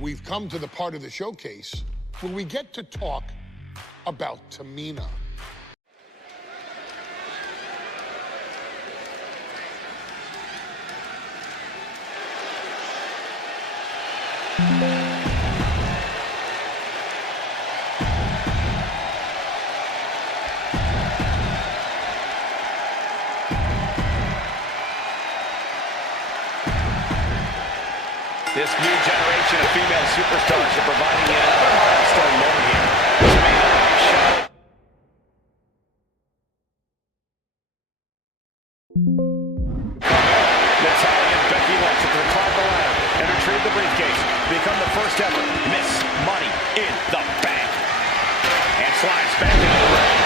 we've come to the part of the showcase where we get to talk about Tamina. This new generation of female superstars are providing yet another milestone moment here. Natalya and Becky Lynch to climb the ladder and retrieve the briefcase to become the first ever Miss Money in the Bank. And slides back into the ring.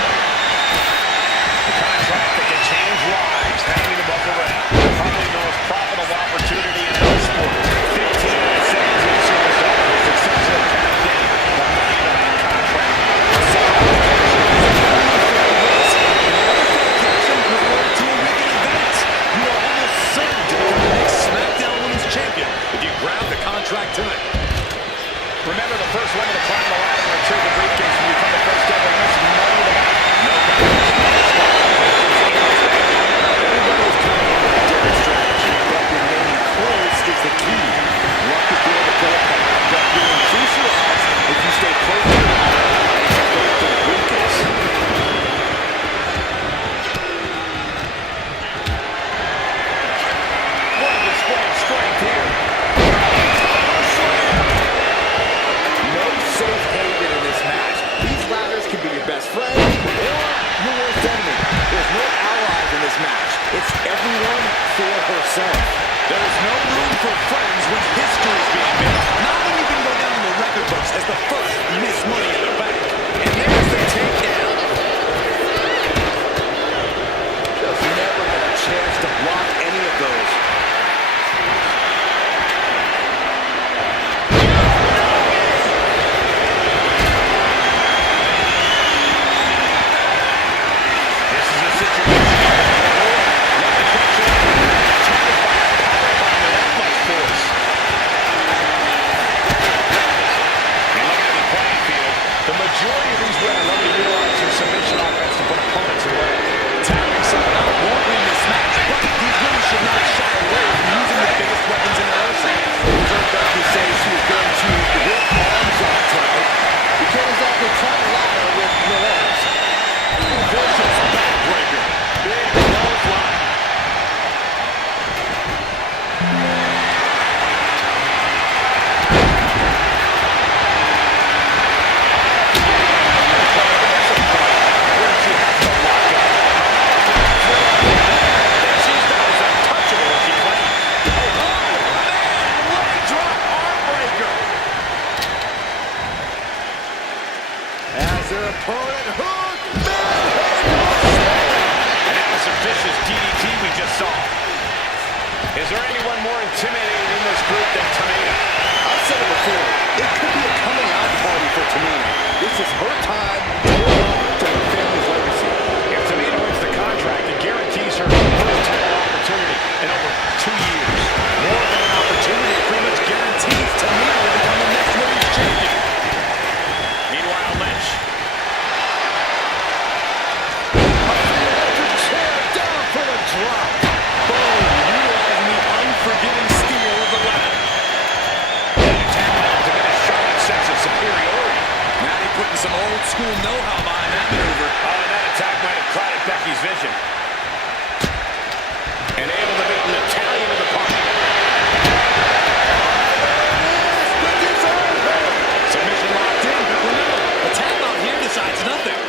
The contract that can change lives hanging above the ring. Probably the most profitable opportunity in any sport. 15 WWE Superstar successfully tapped in the Money in the Bank contract. You are almost certain to become the next SmackDown Women's Champion if you grab the contract tonight. Remember, the first woman to climb the ladder and retrieve the briefcase and become the first ever Miss Money in the Bank. No Everybody's kind of on a different strategy, but remaining close is the key. Luck is going to go up, but you'll increase your odds if you stay close to the ladder and go to the briefcase. What a display of strength here. No safe haven in this match. These ladders can be your best friend or your worst enemy. There's no allies in this match. It's everyone for herself. There's no room for friends when history is being made. Not when you can go down in the record books as the first Miss Money in the Bank. And there's the takedown. Just never had a chance to block any of those. This is a situation the majority of these women love to utilize their submission offense to put opponents away. Tapping someone out won't win this match, but these women should not shy away from using the biggest weapons in their arsenal. We heard Becky say she was going to rip arms off tonight. You can't exactly climb a ladder with no arms. Vicious backbreaker. Big clothesline. Their opponent hook, and that was a vicious DDT we just saw. Is there anyone more intimidating in this group than Tamina? I've said it before, it could be a coming out party for Tamina. This is her time to live up to her family's legacy. If Tamina wins the contract, it guarantees her first title opportunity in over 2 years. More than an opportunity, it pretty much guarantees Tamina will become the next women's champion. Meanwhile, Lynch. Drop. Boom. Utilizing the unforgiving steel of the ladder. And attack to get a shocking sense of superiority. Now he's putting some old school know-how behind that maneuver. Oh, and that attack might have clouded Becky's vision. And able to beat Natalya to the punch. Submission locked in. Remember, a tap out here decides nothing.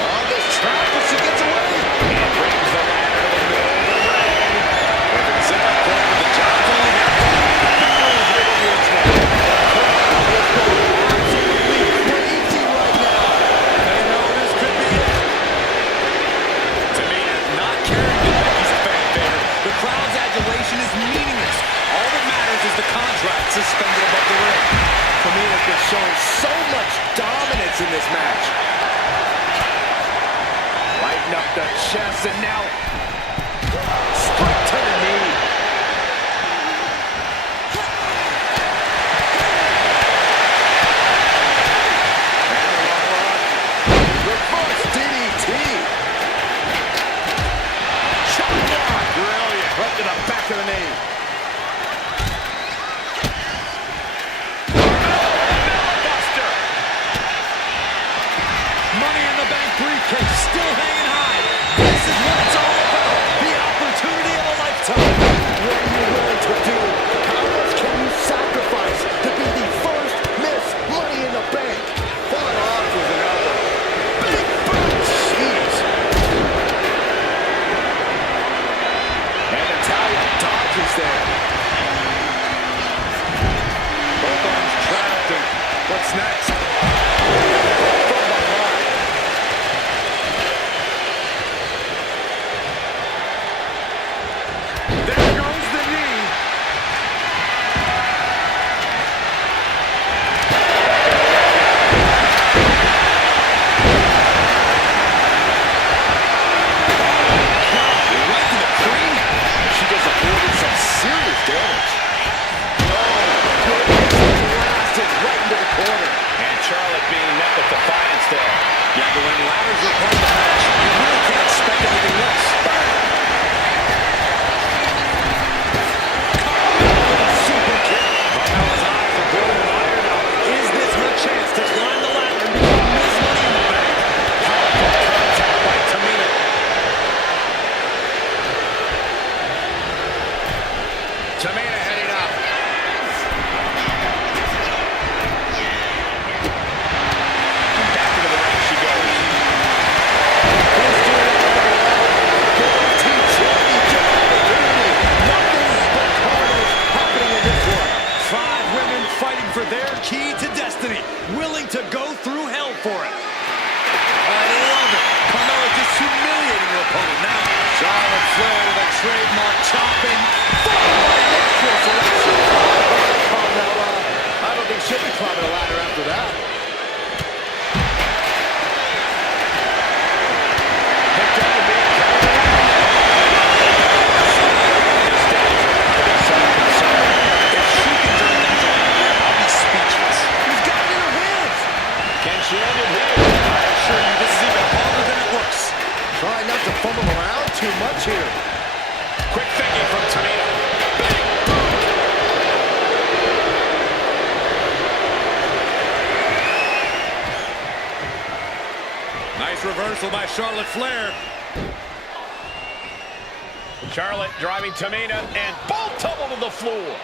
On this trap, but she gets away. And brings the ladder to the middle of the ring. If it's in a corner, the John's only got to absolutely crazy right now. And no, this could be it. Tamina Not caring that Becky's a fan favorite. The crowd's adulation is meaningless. All that matters is the contract suspended above the ring. Tamina's been showing so much dominance in this match. Lighten up the chest and now straight to the knee. Bank. Fought off with an elbow. Big boot. Jeez. And Natalya dodges there. Both arms trapped. And what's next? From behind. There goes the knee. Right to the cream. She just avoided some serious damage. Oh, goodness. Blasted right into the corner. And Charlotte being met with defiance there. Yeah, but when ladders are part of the match, you really can't expect anything less. Super kick. Carmella's eyes are growing wider now. Is this her chance to climb the ladder and become Miss Money in the Bank? Powerful contact by Tamina. Tamina heading up. Back into the ring she goes. Five women fighting for their key to destiny, willing to go through hell for it. I love it. Carmella just humiliating her opponent now. Charlotte Flair with a trademark chopping. Natural selection. Carmella. I don't think she'll be climbing a ladder after that. Picked up the big If she can turn things around, I'll be speechless. He's got it in her hands. Can she end it here? I assure you, this is even harder than it looks. Try not to fumble around too much here. Quick thinking from Tamina. Nice reversal by Charlotte Flair. Charlotte driving Tamina, and both tumble to the floor.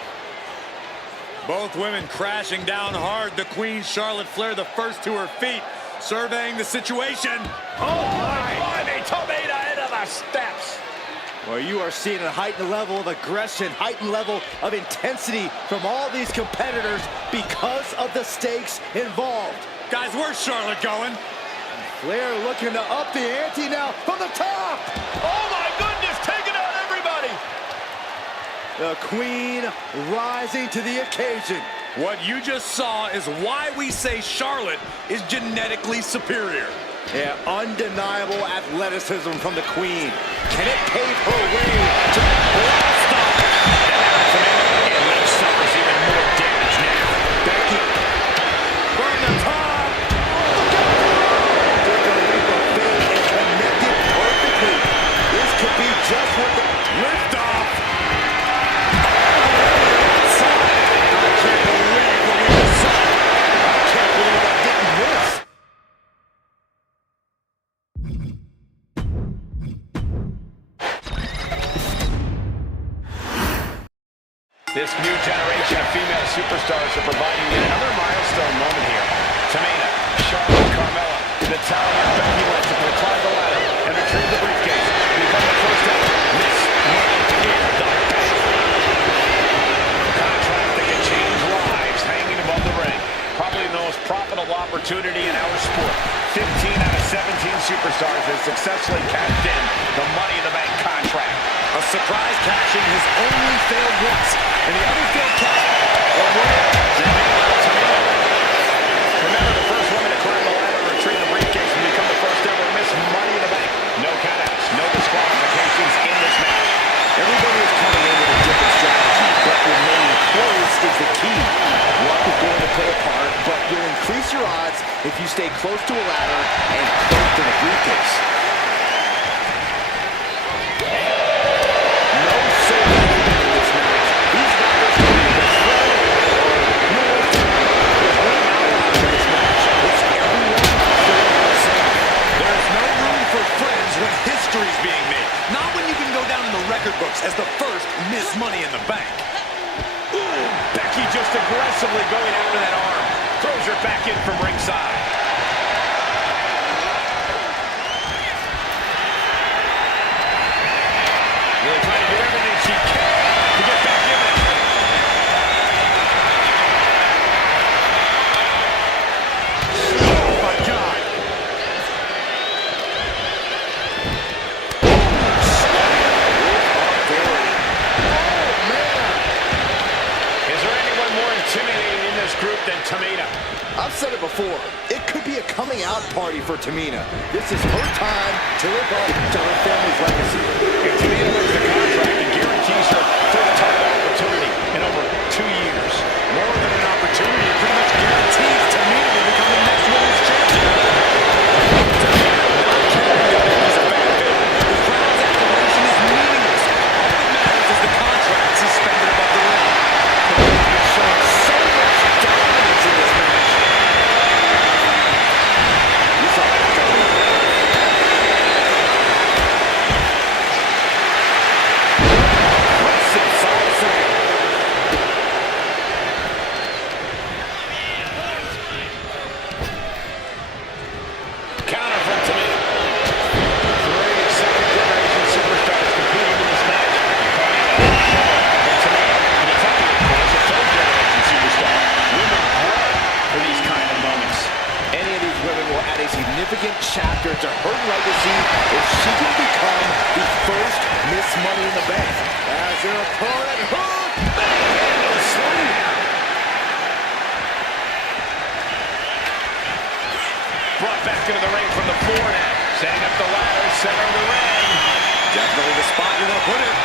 Both women crashing down hard. The Queen, Charlotte Flair, the first to her feet, surveying the situation. Oh my! They Tamina into the steps. Well, you are seeing a heightened level of aggression, heightened level of intensity from all these competitors because of the stakes involved. Guys, where's Charlotte going? Flair looking to up the ante now from the top. Oh my goodness, taking out everybody. The Queen rising to the occasion. What you just saw is why we say Charlotte is genetically superior. Yeah, undeniable athleticism from the Queen. Can it pave her way to blast off? And Lynch suffers even more damage now. Becky from the top. Took a leap of faith and connected perfectly. This could be just what the lift off. I can't believe what we just saw. I can't believe I didn't miss. This new generation of female superstars are providing yet another milestone moment here. Tamina, Charlotte, Carmella, Natalya, and Becky Lynch will climb the ladder and retrieve the briefcase to become the first ever Miss Money in the Bank. A contract that can change lives hanging above the ring. Probably the most profitable opportunity in our sport. 15 out of 17 superstars have successfully cashed in the Money in the Bank contract. A surprise cashing has only failed once, and the other failed cash. Remember, the first woman to climb the ladder and retrieve the briefcase and become the first ever Miss Money in the Bank. No countouts, no disqualifications in this match. Everybody is coming in with a different strategy, but remaining close is the key. Luck is going to play a part, but you'll increase your odds if you stay close to a ladder and close to the briefcase. No safe haven in this match. These ladders can be controlled. There's one ally in this match. It's everyone for themselves. There's no room for friends when history's being made. Not when you can go down in the record books as the first Miss Money in the Bank. Becky just aggressively going after that arm. Throws her back in from Tamina. I've said it before, it could be a coming out party for Tamina. This is her time to live up to her family's legacy. If Tamina wins the contract, it guarantees her first title opportunity in over 2 years. More than an opportunity, it pretty much guarantees Tamina to become the next women's champion. Tamina not caring if it's a bad fit. The crowd's acclamation is meaningless. All that matters is the contract suspended above the ring. Tamina's been showing so much dominance in this match. You saw that coming. Aggressive side slam. Counter from Tamina. 3 second-generation superstars competing in this match. And Tamina, and it's up to, of course, a third-generation superstar. Women bred for these kind of moments. Any of these women will add a significant chapter to her legacy if she can become the first Miss Money in the Bank. As her opponent, hook, and sleep. Brought back into the ring from the floor now. Setting up the ladder, center of the ring. Definitely the spot you want to put it.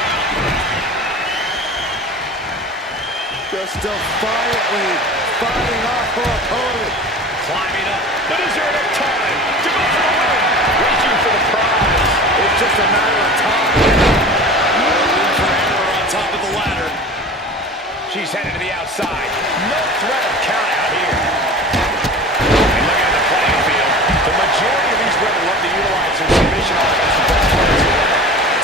Just defiantly fighting off her opponent. Climbing up, but is there enough time to go for the win? Reaching for the prize. It's just a matter of time. No room for error on top of the ladder. She's headed to the outside. No threat of count out here. And looking at the playing field, the majority of these women love to utilize their submission offense to best friends.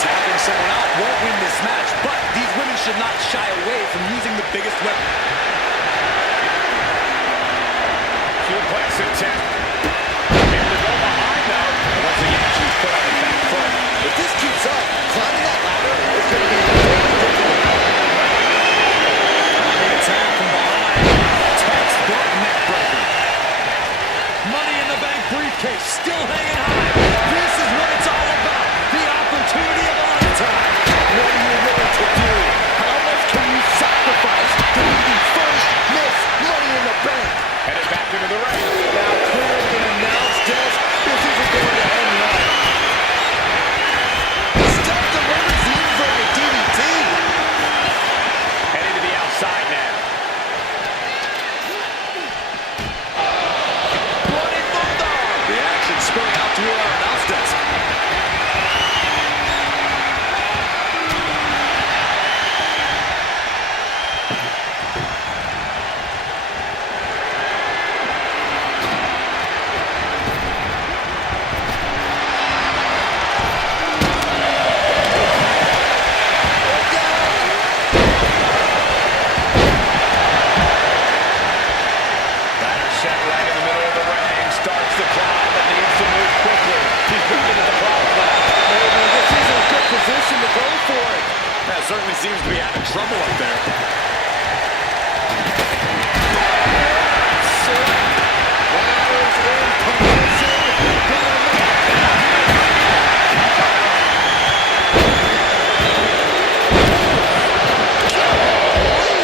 Tapping someone out won't win this match, but these women should not shy away from using the biggest weapon. Suplex attempt. Able to go behind now. Once again, she's put on the back foot. If this keeps up, climbing that ladder is going to be very difficult. On the attack from behind. Textbook neck breaker. Money in the Bank briefcase still hanging high. This is what it's all about. The opportunity of a lifetime. What are you willing to do? How much can you sacrifice to be the first Miss Money in the Bank? Headed back into the ring. Now clearing an announce desk, this isn't going to end right. Step delivers the inverted DDT. Heading to the outside now. Bloody bulldog. The action spilling out to our announce desk. Ladder set right in the middle of the ring. Starts the climb, but needs to move quickly. He's looking at the problem now. Maybe this is a good position to go for it. That certainly seems to be having trouble up there. Ladders in position.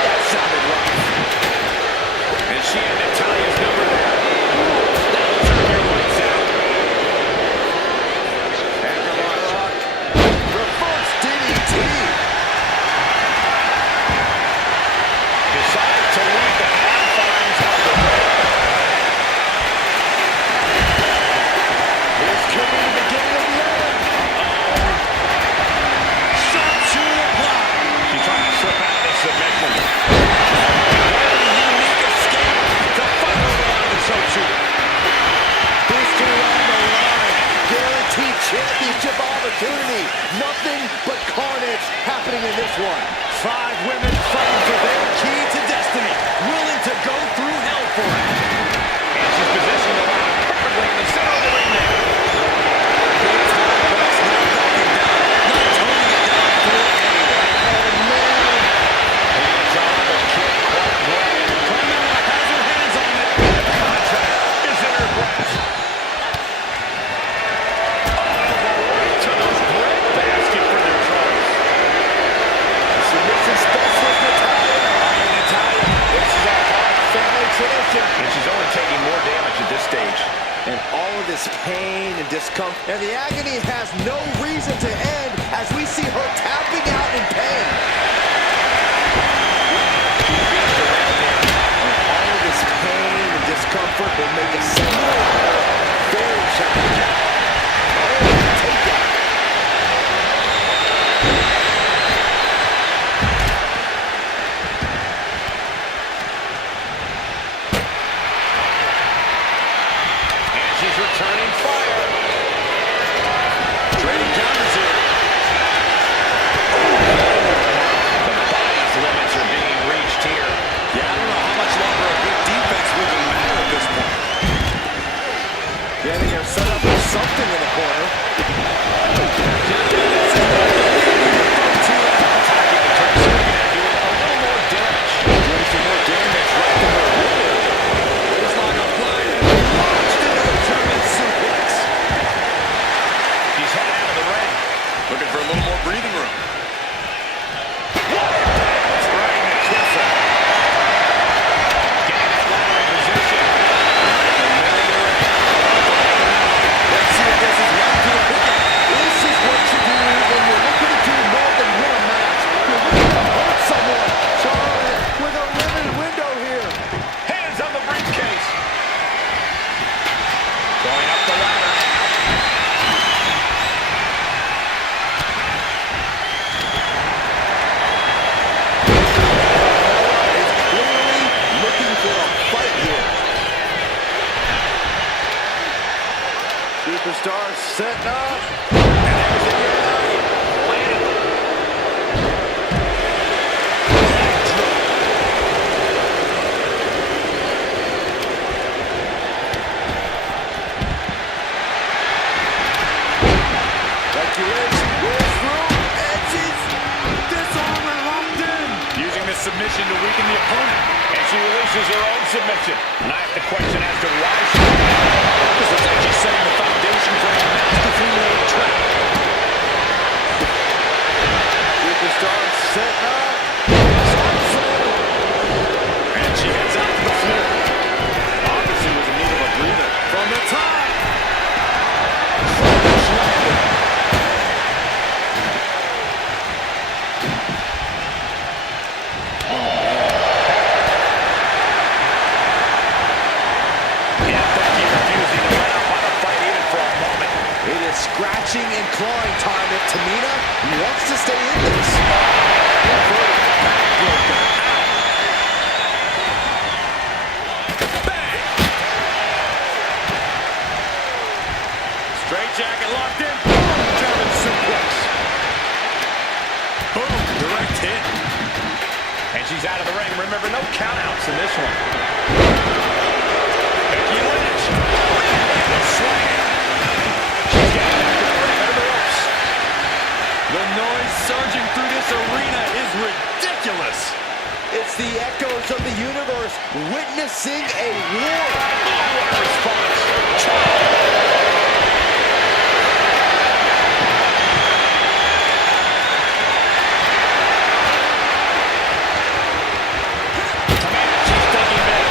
That sounded rough. And she had Natalia's number there. That will turn your lights out. Hammerlock lock. Reverse DDT. Decided to leave the confines of the ring. This could be the beginning of the end. Sharpshooter block. She's trying to slip out of this submission. Unique escape to fight over on the sharpshooter. History on the line. Guaranteed championship opportunity. Nothing but carnage happening in this one. 5 women fighting for their key to destiny, willing to go through hell for it. And she's positioned the ladder perfectly in the center of the ring now. Big time, but it's not backing down, not toning it down through any way. Hands on the kick, quite ready. Carmella has her hands on it. The contract is in her grasp. Right to the breadbasket for their troubles. Submission specialist Natalia this pain and discomfort, and the agony has no reason to end as we see her tapping out in pain. All of this pain and discomfort will make it very challenging. Oh, take that. Returning fire. Trading counters here. The body's limits are being reached here. Yeah, I don't know how much longer a good defense will even matter at this point. Getting her set up for something in the corner. Looking for a little more breathing room. That's right in the kisser. Getting that ladder in position. Let's see if this is right to the picket. This is what you do when you're looking to do more than win a match. You're looking to hurt someone. Charlotte with a limited window here. Hands on the briefcase. Going up the ladder. Superstar setting up. Becky Lynch goes through, and she's disarmed and locked in. Using this submission to weaken the opponent. And she releases her own submission. And I have to question as to why she... This looks like she's setting the foundation for a masterfully laid trap. Superstar setting up. And she heads out to the floor. Obviously was in need of a breather. From the top. Scratching and clawing time if Tamina wants to stay in this. Bang! Straight jacket locked in. German suplex. Boom, direct hit. And she's out of the ring. Remember, no countouts in this one. Becky Lynch. Slam. The noise surging through this arena is ridiculous. It's the echoes of the universe witnessing a war. Oh, what a response. She's taking back.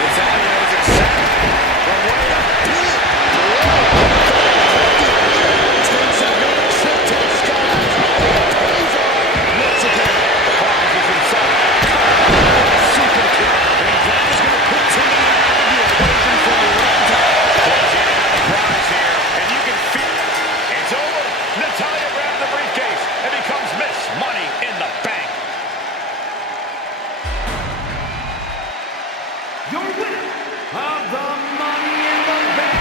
This audio is exciting. Your winner of the Money in the Bank.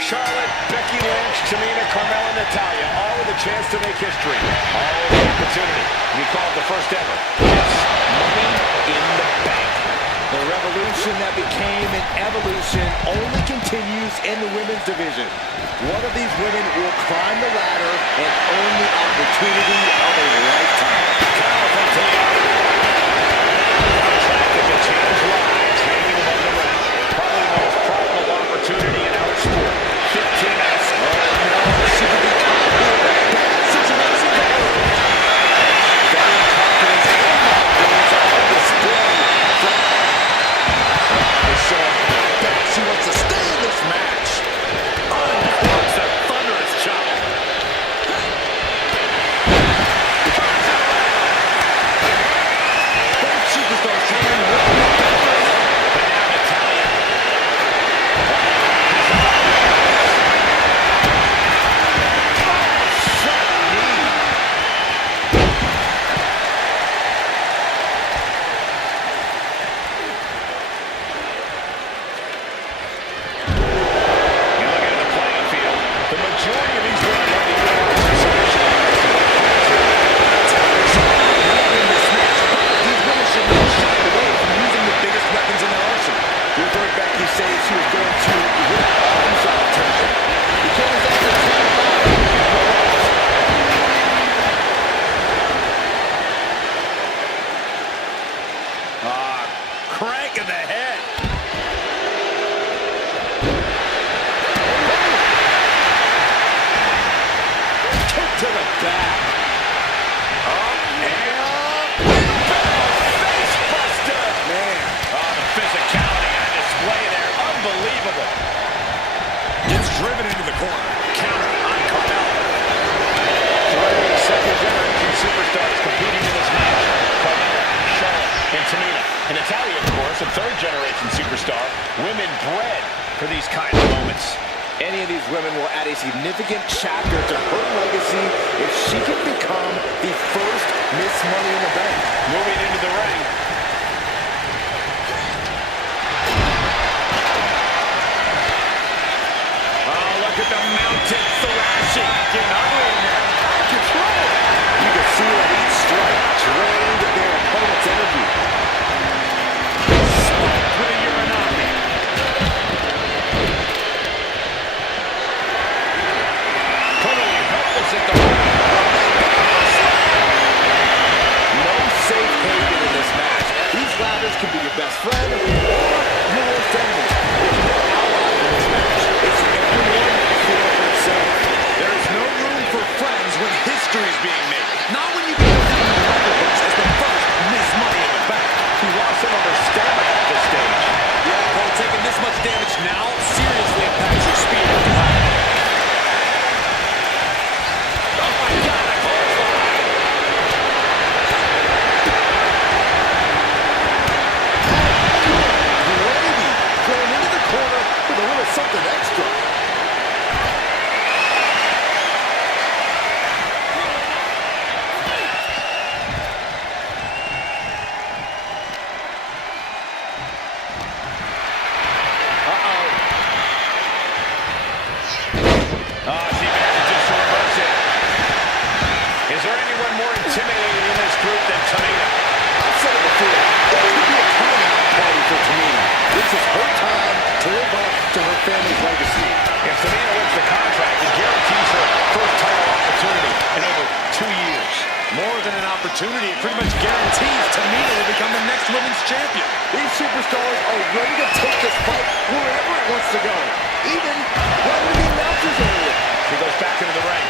Charlotte, Becky Lynch, Tamina, Carmella, Natalya, all with a chance to make history. All with the opportunity to be called the first ever. Yes, Money in the Bank. The revolution that became an evolution only continues in the women's division. One of these women will climb the ladder and earn the opportunity of a lifetime. Attractive to change lives, hanging above the ring. Probably the most profitable opportunity in our sport. 15 minutes. Oh no, she could be caught in a bad situation. Superstar. Women bred for these kinds of moments. Any of these women will add a significant chapter to her legacy if she can become the first Miss Money in the Bank. Moving into the ring. Oh, look at the mounted thrashing. Getting ugly in there. Out of control. You can see that each strike drained their opponent's energy. Smoked with a Uranagi. Totally helpless at the ring. No safe haven in this match. These ladders can be your best friend or your worst enemy. There's no allies in this match. It's everyone for himself. There is no room for friends when history is being made. Not when you get the record books as the first Miss Money in the Bank. He lost some of her stamina at this stage. Yeah, Cole, taking this much damage now seriously impacts your speed at the ladder. Oh my God, a clothesline! Gravy thrown into the corner with a little something extra. She manages to reverse it. Is there anyone more intimidating in this group than Tamina? I've said it before. It could be a coming out party for Tamina. This is her time to live up to her family's legacy. If Tamina wins the contract, it guarantees her first title opportunity in over 2 years. More than an opportunity, it pretty much guarantees Tamina will become the next women's champion. These superstars are ready to take this fight wherever it wants to go, even right in the announcer's area. She goes back into the ring.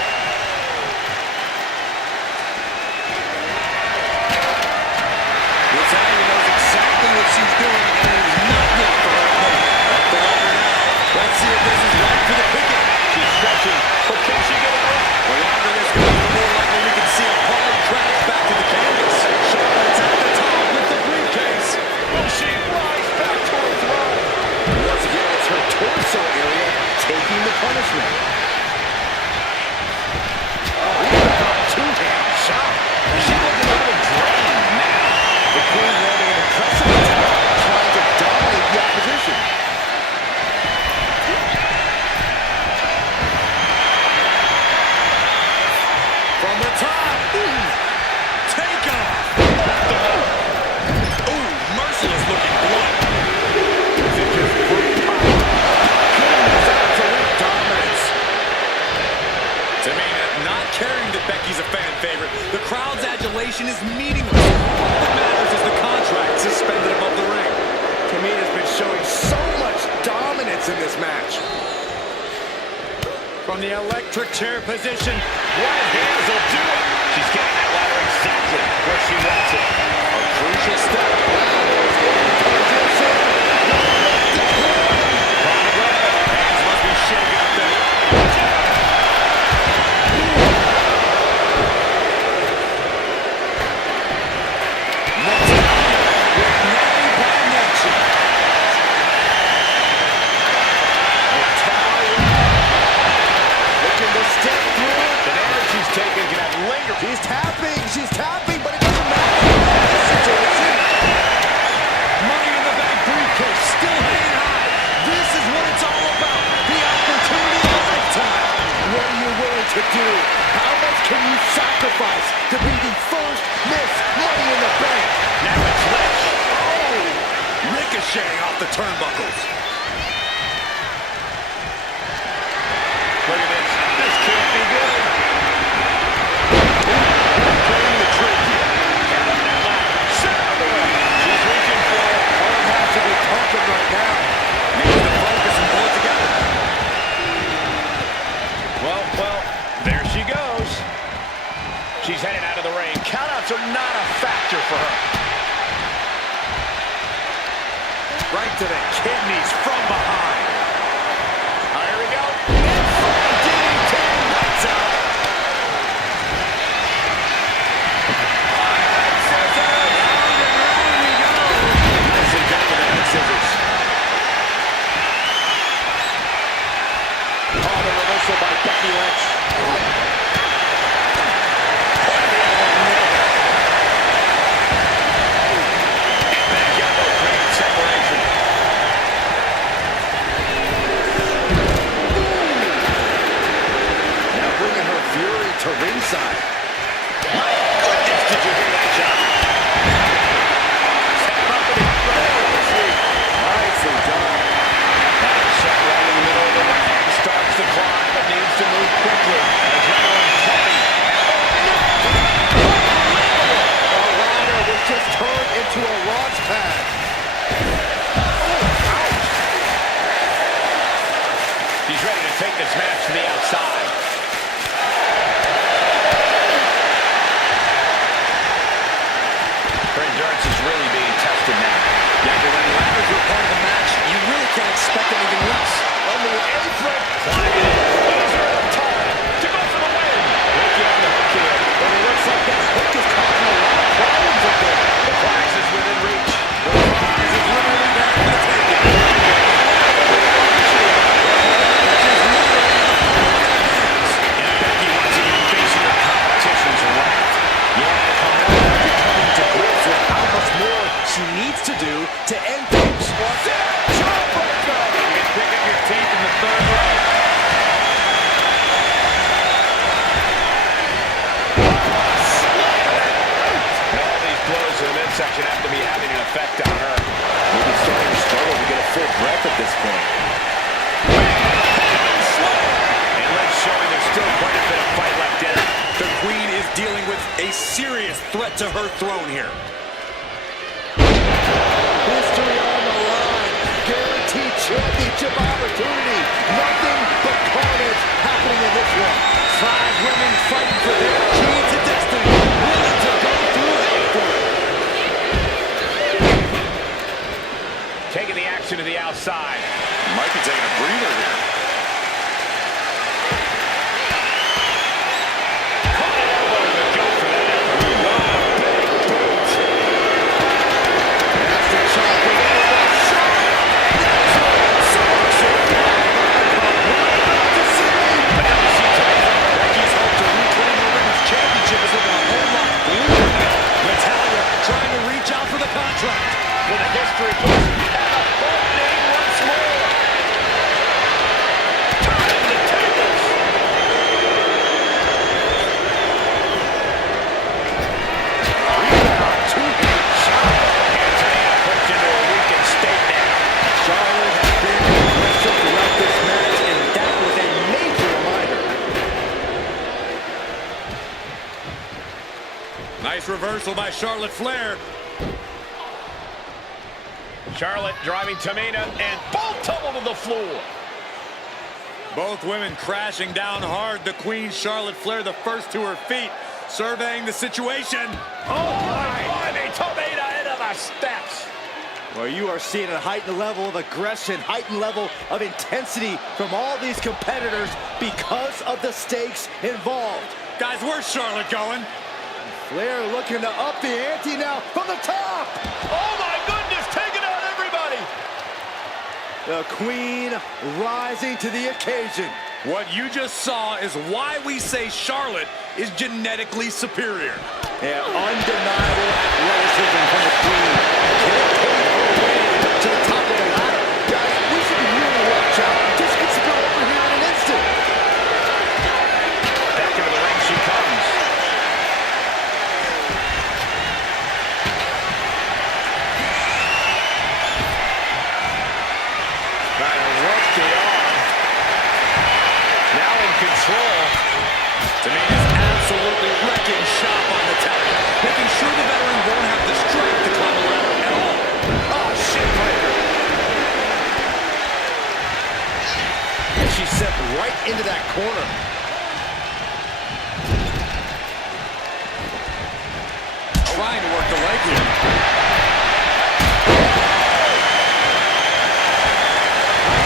The Italian knows exactly what she's doing, and it is not good for her opponent. Up the ladder now. Let's see if this is right for the picking. She's stretching, but can she get it up? The longer this goes, the more likely we can see a hard crash back to the canvas. Charlotte's at the top with the briefcase. Will she rise back to her throne? Once again, it's her torso area taking the punishment. Two-hand shot. She looking a little drained now. The Queen landing an impressive attack, trying to dominate the opposition. From the top. Take off. Ooh, merciless looking blood. Is it just brute power? Goodness, absolute dominance. Tamina not caring that Becky's a fan favorite. The crowd's adulation is meaningless. All that matters is the contract suspended above the ring. Tamina's been showing so much dominance in this match. From the electric chair position, Right hands will do it. She's getting that ladder exactly where she wants it. a crucial step. Hands must be shaking up there. She's tapping, but it doesn't matter in this situation. Money in the Bank briefcase still hanging high. This is what it's all about. The opportunity of a lifetime. What are you willing to do? How much can you sacrifice to be the first Miss Money in the Bank? Now it's Ledge. Oh! Ricocheting off the turnbuckles. Look at this. This can't be good. Playing the trick here. And up that ladder. Set out of the way. She's reaching for it. All has to be pumping right now. Needs to focus and pull it together. Well, there she goes. She's heading out of the ring. Countouts are not a factor for her. Right to the kidneys from behind. Here we go. DDT, lights out. Scissors. Round and round we go. Nicely done with the head scissors. ringside. My goodness, did you hear that shot? Step up and Nicely done. that shot right in the middle of the ring. Starts to climb, but needs to move quickly. Adrenaline pumping. The ladder was just turned into a launch pad. He's ready to take this match to the outside. Her endurance is really being tested now. Yeah, but when ladders are part of the match, you really can't expect anything less. On the apron, climbing in. Is there enough time to go for the win? Looking on the hook here. But it looks like that hook is causing a lot of problems up there. The prize is within reach. The prize is literally there for the taking. And Becky once again facing her competition's wrath. Yeah, Carmella becoming to grips with how much more she needs to do to end things. Jawbreaker! You can pick up your teeth in the third row. All these blows to the midsection have to be having an effect on her. Maybe starting to struggle to get a full breath at this point. And let's showing there's still quite a bit of fight left in her. The Queen is dealing with a serious threat to her throne here. History on the line. Guaranteed championship opportunity. Nothing but carnage happening in this one. 5 women fighting for their key to destiny. Willing to go through hell for it. Taking the action to the outside. Might be taking a breather here. Caught an elbow to the gut for that. Wow, big boot. Master chop with elbow shot. But now we see Becky's hope to reclaim her women's championship is looking a whole lot bleaker now. Natalya trying to reach out for the contract. With a history boost and a opening once more. Turning the tables. Rebound. Two-hit shot. And Tamina pushed into a weakened state now. Charlotte has been aggressive throughout this match, and that was a major reminder. Nice reversal by Charlotte Flair. Charlotte driving Tamina, and both tumble to the floor. Both women crashing down hard. The Queen, Charlotte Flair, the first to her feet, surveying the situation. Oh my, they Tamina into the steps. Well, you are seeing a heightened level of aggression, heightened level of intensity from all these competitors because of the stakes involved. Guys, where's Charlotte going? Flair looking to up the ante now from the top. Oh my goodness, taking out everybody. The Queen rising to the occasion. What you just saw is why we say Charlotte is genetically superior. Yeah, undeniable athleticism from the Queen. Can't take her way to the top of the ladder. Guys, we should really watch out. This could spill over here in an instant. Back into the ring she comes. Trying to work the arm. Now in control. Tamina's absolutely wrecking shop on Natalya, making sure the veteran won't have the strength to climb the ladder at all. Oh, shit breaker. And she's set right into that corner. Trying to work the leg here.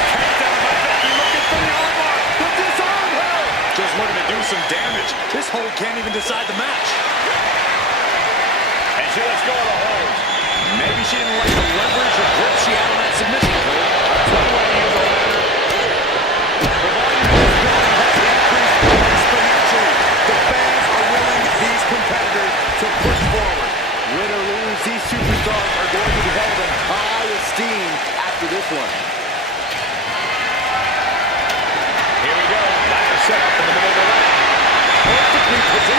Takedown by Becky, looking for the armbar. But disarm her! Just looking to do some damage. This hold can't even decide the match. And she lets go of the hold. Maybe she didn't like the leverage or grip she had on that submission hold. That's one way to use a ladder. The volume of this building has increased exponentially. The fans are willing these competitors to push forward. Win or lose, these superstars are going to be held in high esteem after this one. Here we go. Ladder set up in the middle of the ring. Perfectly positioned.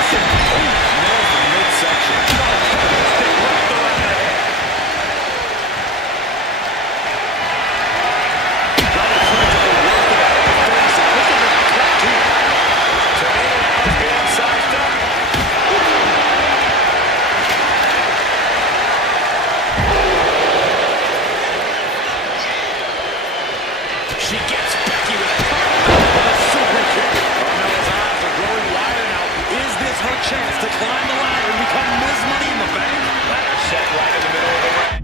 has to climb the ladder and become Ms. Money in the Bank. Ladder set right in the middle of the ring.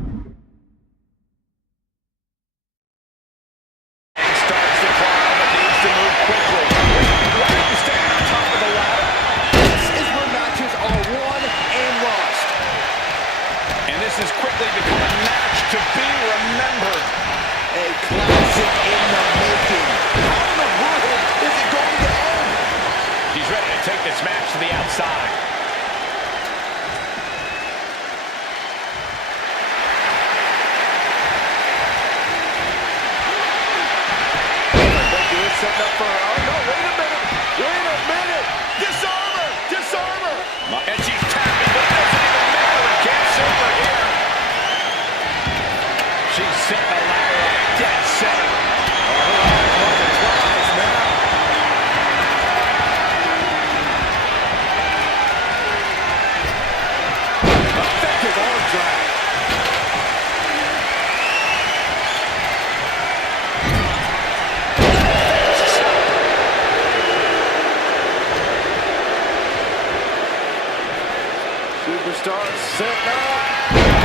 Starts to climb, but needs to move quickly. Why are you standing on top of the ladder? This is where matches are won and lost. And this has quickly become a match to be remembered. A classic in the making. How in the world is it going to end? He's ready to take this match to the outside. Setting up for her. Oh, no, wait a minute. Wait a minute. Disarm her. Disarm her. And she's tapping, but it doesn't even matter. We can't save her here. She's setting the ladder up dead center. Her eyes on the prize now. Effective arm drag. Superstar set up.